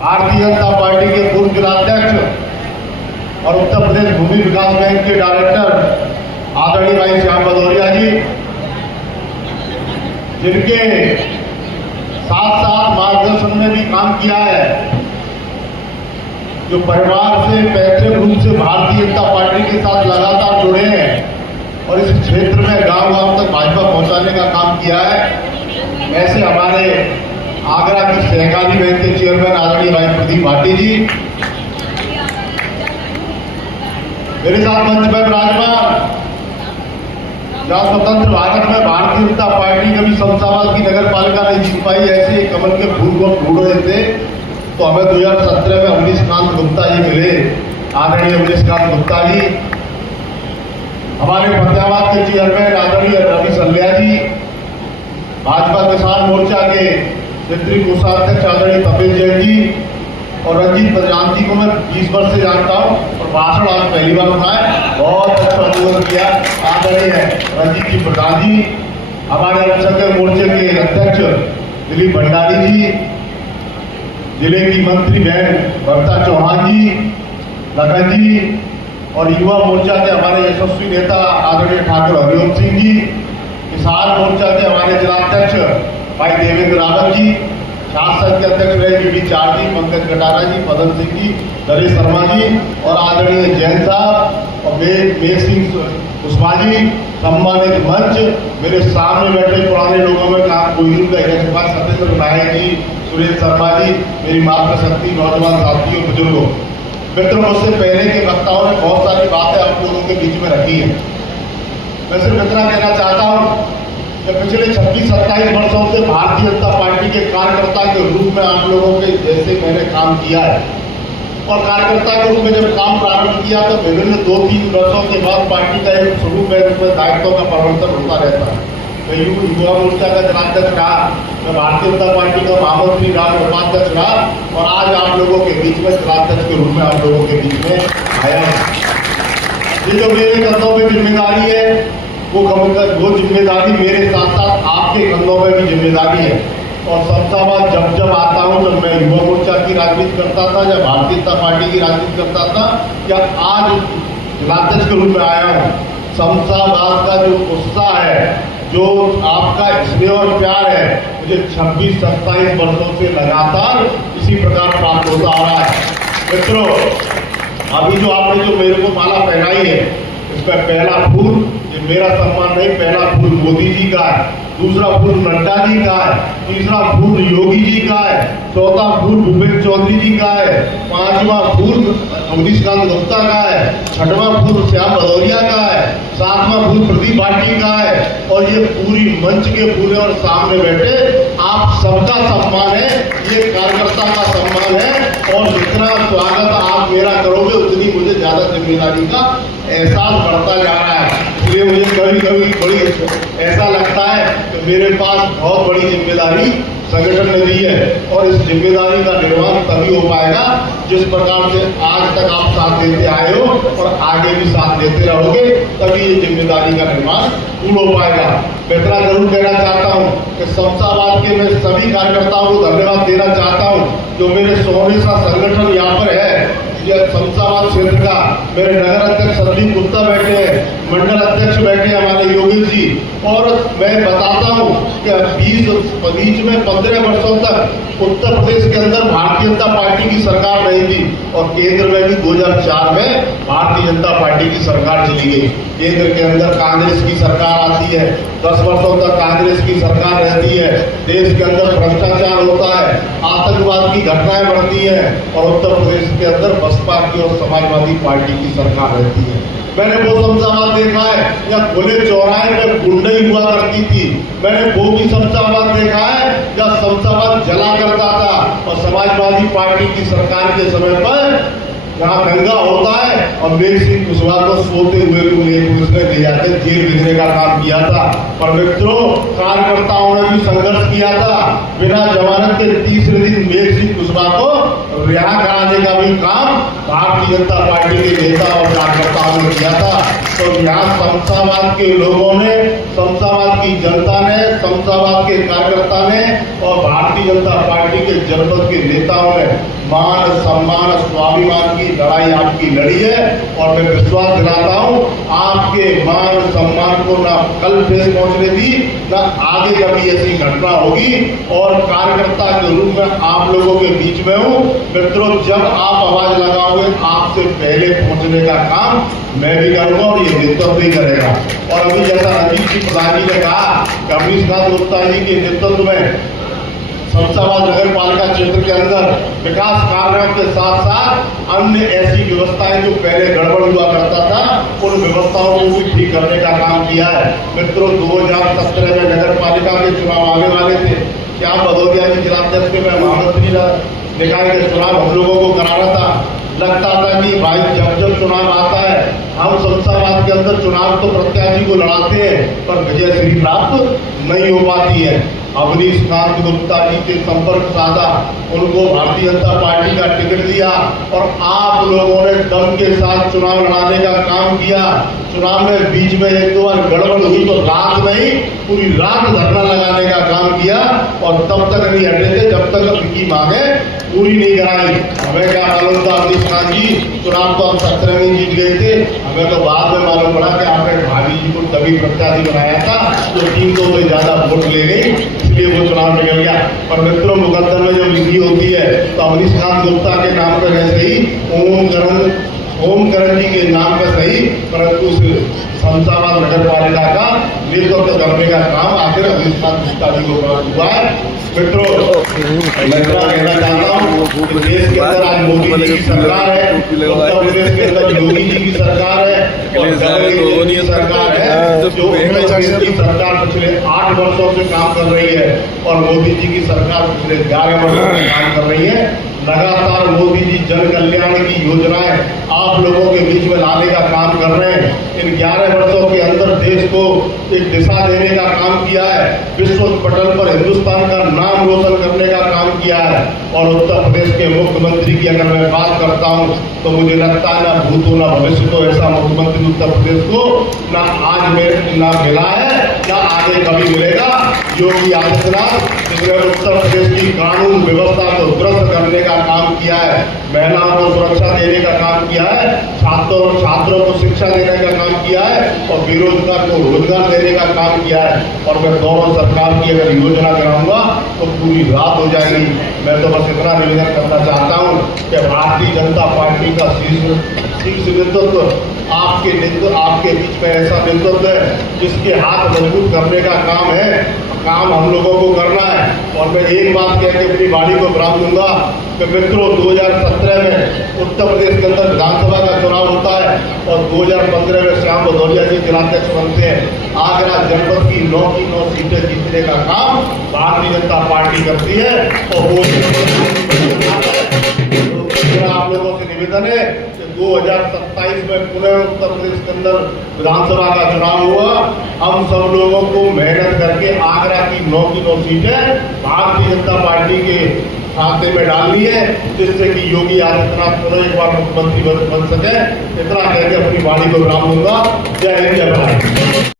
Bharatiya Janata party के पूर्व जिलाध्यक्ष और उत्तर प्रदेश भूमि विकास बैंक के डायरेक्टर आदरणीय भाई श्याम भदौरिया जी, जिनके साथ साथ मार्गदर्शन में भी काम किया है, जो परिवार से पैतृक रूप से भारतीय जनता पार्टी के साथ लगातार जुड़े हैं और इस क्षेत्र में गांव-गांव तक भाजपा पहुंचाने का काम किया है, ऐसे हमारे आगरा की सहकारी बैंक के चेयरमैन आदरणीय भाई प्रदीप भाटी जी, मेरे साथ मंच पर विराजमान, जहां स्वतंत्र भारत में भारतीय जनता पार्टी कभी शमशाबाद की नगर पालिका नहीं जीत पाई, ऐसे कमल के फूल को ढूंढ रहे थे, तो हमें 2017 में अमरीशकांत गुप्ता जी मिले। आदरणीय अमरीशकांत गुप्ता जी, हमारे फतेहाबाद के चेयरमैन आदरणीय रवि सल्लिया जी, भाजपा किसान मोर्चा के क्षेत्रीय कोषाध्यक्ष आदरणीय तपेश जैन जी और रंजीत प्रधान जी को मैं 20 वर्ष से जानता हूँ और भाषण आज पहली बार सुना है, बहुत अच्छा अनुमोदन किया। आदरणीय रंजीत जी प्रधान जी, हमारे अल्पसंख्यक मोर्चे के अध्यक्ष दिलीप भंडारी जी, जिले की मंत्री बहन भक्ता चौहान जी, लखन जी और युवा मोर्चा के हमारे यशस्वी नेता आदरणीय ठाकुर हरिओम सिंह जी, किसान मोर्चा के हमारे जिलाध्यक्ष भाई देवेंद्र रावत जी, शासन के अध्यक्ष रहे BD4 जी, पंकज कटारा जी, मदन सिंह जी, नरेश शर्मा जी और आदरणीय जैन साहब और मेघ सिंह कुशवाहा जी, सम्मानित मंच, मेरे सामने बैठे पुराने लोगों में कोई का सत्येंद्र नायक जी, सुरेश शर्मा जी, मेरी मातृशक्ति नौजवान साथियों, बुजुर्गों, मित्रों, मुझसे पहले के वक्ताओं ने बहुत सारी बातें आप लोगों के बीच में रखी है। मैं सिर्फ इतना कहना चाहता हूँ कि पिछले 26-27 वर्षों से भारतीय जनता पार्टी के कार्यकर्ता के रूप में आप लोगों के जैसे मैंने काम किया है और कार्यकर्ता के रूप में जब काम प्रारंभ किया तो विभिन्न 2-3 वर्षों के बाद पार्टी का एक स्वरूप है, उसमें दायित्वों का परिवर्तन होता रहता है। मैं युवा मोर्चा का जिलाध्यक्ष रहा, मैं भारतीय जनता पार्टी का महामंत्री रहा, उपाध्यक्ष रहा और आज आप लोगों के बीच में जिलाध्यक्ष के रूप में आप लोगों के बीच में आया हूँ। ये जो मेरे कंधों में जिम्मेदारी है वो जिम्मेदारी मेरे साथ साथ आपके कंधों में भी जिम्मेदारी है और शमशाबाद जब आता हूं, जब मैं युवा मोर्चा की राजनीति करता था या भारतीय जनता पार्टी की राजनीति करता था या आज जिलाध्यक्ष के रूप में आया हूं, शमशाबाद का जो उत्साह है, जो आपका स्नेह और प्यार है, मुझे 26-27 वर्षों से लगातार इसी प्रकार प्राप्त होता आ रहा है। मित्रों, अभी जो आपने जो मेरे को माला पहनाई है, इसमें पहला फूल ये मेरा सम्मान नहीं, पहला फूल मोदी जी का है, दूसरा फूल नड्डा जी का है, तीसरा फूल योगी जी का है, चौथा फूल भूपेन्द्र चौधरी जी का है, पांचवा फूल अमरीशकांत गुप्ता का है, छठवां फूल श्याम भदौरिया का है, सातवां फूल प्रदीप भाटी का है और ये पूरी मंच के पूरे और सामने बैठे आप सबका सम्मान है, ये कार्यकर्ता का सम्मान है और जितना स्वागत आप मेरा करोगे उतनी मुझे ज्यादा जिम्मेदारी का एहसास बढ़ता जा रहा है। इसलिए मुझे कभी कभी बड़ी ऐसा लगता है कि मेरे पास बहुत बड़ी जिम्मेदारी संगठन ने दी है और इस जिम्मेदारी का निर्वहन तभी हो पाएगा जिस प्रकार से आज तक आप साथ देते आए हो और आगे भी साथ देते रहोगे, तभी ये जिम्मेदारी का निर्वहन पूर्ण हो पाएगा। मैं इतना जरूर कहना चाहता हूँ कि शमशाबाद के मैं सभी कार्यकर्ताओं को धन्यवाद देना चाहता हूँ जो मेरे सोने सा संगठन यहाँ पर है। शमशाबाद क्षेत्र का मेरे नगर अध्यक्ष संदीप गुप्ता बैठे हैं, मंडल अध्यक्ष बैठे हमारे योगेश जी और मैं बताता हूं कि बीच में 15 वर्षों तक उत्तर प्रदेश के अंदर भारतीय जनता पार्टी की सरकार नहीं थी और केंद्र में भी 2004 में भारतीय जनता पार्टी की सरकार चली गई। केंद्र के अंदर कांग्रेस की सरकार आती है, 10 वर्षों तक कांग्रेस की सरकार रहती है, देश के अंदर भ्रष्टाचार होता है, आतंकवाद की घटनाएं बढ़ती हैं और उत्तर प्रदेश के अंदर बसपा की और समाजवादी पार्टी की सरकार रहती है। मैंने वो शमशाबाद देखा है या खुले चौराहे में गुंडई हुआ करती थी, मैंने वो भी शमशाबाद देखा है या शमशाबाद जला करता था और समाजवादी पार्टी की सरकार के समय पर जहाँ दंगा होता है और मेघ सिंह कुशवाहा को सोते हुए पुलिस ने ले जाकर जेल भेजने का काम किया था। पर मित्रों, कार्यकर्ताओं ने भी संघर्ष किया था। बिना जमानत के तीसरे दिन मेघ सिंह कुशवाहा को रिहा कराने का भी काम भारतीय जनता पार्टी के नेता और कार्यकर्ताओं ने किया था। तो यहाँ शमशाबाद के लोगों ने, शमशाबाद की जनता ने, शमशाबाद के कार्यकर्ता ने और भारतीय जनता पार्टी के जनपद के नेताओं ने मान सम्मान स्वाभिमान की लड़ाई आपकी लड़ी है। और मैं विश्वास दिलाता हूं, आपके मान सम्मान को ना कल ठेस पहुंचने दी, ना आगे कभी ऐसी घटना होगी। और कार्यकर्ता के रूप में आप लोगों के बीच में हूं। मित्रों, जब आप आवाज लगाओगे, आपसे पहले पहुंचने का काम मैं भी करूंगा और ये नेतृत्व भी करेगा। और अभी जैसा रंजीत सिंह प्रधान जी ने कहा, कमलेश गुप्ता जी के नेतृत्व में शमशाबाद नगर पालिका क्षेत्र के अंदर विकास कार्यों के साथ साथ अन्य ऐसी व्यवस्थाएं जो पहले गड़बड़ हुआ करता था, उन व्यवस्थाओं को भी ठीक करने का काम किया है। मित्रों, 2017 में नगर पालिका के चुनाव आने वाले थे। क्या भदौरिया जी जिलाध्यक्ष के मैं महामंत्री निकाय के चुनाव हम लोगों को कराना था। लगता था कि भाई जब जब चुनाव आता है, हम शमशाबाद के अंदर चुनाव तो प्रत्याशी को लड़ाते हैं, पर विजय श्री प्राप्त नहीं हो पाती है। अवनीश कांत गुप्ता जी के संपर्क साधा, उनको भारतीय जनता पार्टी का टिकट दिया और आप लोगों ने दम के साथ चुनाव लड़ाने का काम किया। चुनाव में बीच में एक दो बार गड़बड़ हुई तो रात में ही पूरी रात धरना लगाने का काम किया और तब तक नहीं हटे थे जब तक उनकी मांगे पूरी नहीं कराई। हमें क्या मालूम था अवनीश कांत जी, चुनाव तो हम 17 में जीत गए थे। हमें तो बाद में मालूम पड़ा कि आपने भाभी जी को तभी प्रत्याशी बनाया था जो 300 से ज्यादा वोट ले गई, इसलिए वो चुनाव निकल गया। पर मित्रों, मुकद्दर में जब लिखी होती है तो अवनीश कांत गुप्ता के नाम पर ऐसे ही ओम करण जी के नाम पर सही, परंतु शमशाबाद नगर पालिका का नेतृत्व करने का काम आखिर अवनीश कांत गुप्ता जी को हुआ है। मित्रों, मैं कहना चाहता हूँ कि देश के अंदर आज मोदी जी की सरकार है, उत्तर प्रदेश के अंदर योगी जी की सरकार है और गहलोत की सरकार है, जो उत्तर प्रदेश की सरकार पिछले 8 वर्षों से काम कर रही है और मोदी जी की सरकार पिछले 11 वर्षों से काम कर रही है। लगातार मोदी जी जन कल्याण की योजनाएं आप लोगों के बीच में लाने का काम कर रहे हैं। इन 11 वर्षों के अंदर देश को एक दिशा देने का काम किया है, विश्व पटल पर हिंदुस्तान का नाम रोशन करने का काम किया है। और उत्तर प्रदेश के मुख्यमंत्री की अगर मैं बात करता हूं तो मुझे लगता है ना भूत हो ना भविष्य तो ऐसा मुख्यमंत्री उत्तर प्रदेश को ना आज ना मिला है ना आगे कभी मिलेगा। योगी आदित्यनाथ, जिसने उत्तर प्रदेश की कानून व्यवस्था को दुरुस्त करने का काम किया है, महिलाओं को सुरक्षा देने का काम किया है, छात्रों को शिक्षा देने का काम किया है और बेरोजगार को रोजगार देने का काम किया है। और मैं दोनों सरकार की अगर योजना कराऊंगा तो पूरी रात हो जाएगी। मैं तो बस इतना निवेदन करना चाहता हूं कि भारतीय जनता पार्टी का शीर्ष नेतृत्व आपके बीच में ऐसा नेतृत्व है जिसके हाथ मजबूत करने का काम है, काम हम लोगों को करना है। और मैं एक बात कह के अपनी वाणी को विराम दूंगा कि मित्रों, 2017 में उत्तर प्रदेश के अंदर विधानसभा का चुनाव होता है और 2015 में श्याम भदौरिया जी जिलाध्यक्ष बनते हैं। आगरा जनपद की 9 की 9 सीटें जीतने का काम भारतीय जनता पार्टी करती है। और वो आप लोगों से निवेदन है कि 2027 में पुनः उत्तर प्रदेश के अंदर विधानसभा का चुनाव हुआ। हम सब लोगों को मेहनत करके आगरा की 9 की 9 सीटें भारतीय जनता पार्टी के खाते में डालनी है, जिससे कि योगी आदित्यनाथ पुनः एक बार मुख्यमंत्री बन सके। इतना कहकर अपनी वाणी को विराम दूंगा। जय हिंद, जय भारत।